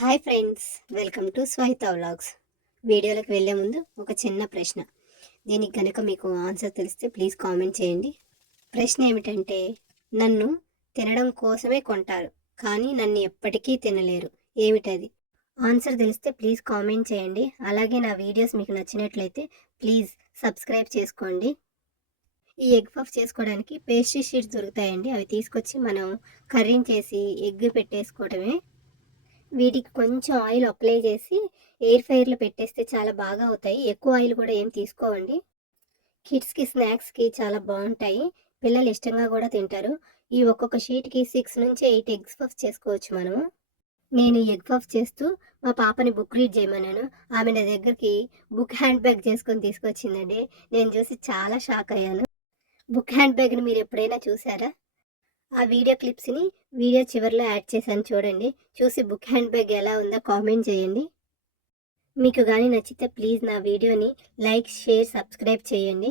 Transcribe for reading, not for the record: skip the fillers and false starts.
Hi friends, welcome to Swahitha vlogs. వీడియోలోకి వెళ్ళే ముందు ఒక చిన్న ప్రశ్న. దీనికి కనుక మీకు ఆన్సర్ తెలిస్తే ప్లీజ్ కామెంట్ చేయండి. ప్రశ్న ఏమిటంటే, నన్ను తినడం కోసమే కొంటారు కానీ నన్ను ఎప్పటికీ తినలేరు, ఏమిటది? ఆన్సర్ తెలిస్తే ప్లీజ్ కామెంట్ చేయండి. అలాగే నా వీడియోస్ మీకు నచ్చినట్లయితే ప్లీజ్ సబ్స్క్రైబ్ చేసుకోండి. ఈ ఎగ్ పఫ్ చేసుకోవడానికి పేస్ట్రీ షీట్స్ దొరుకుతాయండి. అవి తీసుకొచ్చి మనం కర్రీని చేసి ఎగ్ పెట్టేసుకోవడమే. వీటికి కొంచెం ఆయిల్ అప్లై చేసి ఎయిర్ ఫ్రైయర్లో పెట్టేస్తే చాలా బాగా అవుతాయి. ఎక్కువ ఆయిల్ కూడా ఏం తీసుకోవండి. కిడ్స్కి స్నాక్స్కి చాలా బాగుంటాయి. పిల్లలు ఇష్టంగా కూడా తింటారు. ఈ ఒక్కొక్క షీట్కి 6 నుంచి 8 ఎగ్స్ పఫ్ చేసుకోవచ్చు మనము. నేను ఈ ఎగ్ పఫ్ చేస్తూ మా పాపని బుక్ రీడ్ చేయమన్నాను. ఆమె నా దగ్గరికి బుక్ హ్యాండ్ బ్యాగ్ చేసుకొని తీసుకొచ్చిందండి. నేను చూసి చాలా షాక్ అయ్యాను. బుక్ హ్యాండ్ బ్యాగ్ని మీరు ఎప్పుడైనా చూసారా? ఆ వీడియో క్లిప్స్ని వీడియో చివరిలో యాడ్ చేశాను, చూడండి. చూసి బుక్ హ్యాండ్ బ్యాగ్ ఎలా ఉందో కామెంట్ చేయండి. మీకు కానీ నచ్చితే ప్లీజ్ నా వీడియోని లైక్, షేర్, సబ్స్క్రైబ్ చేయండి.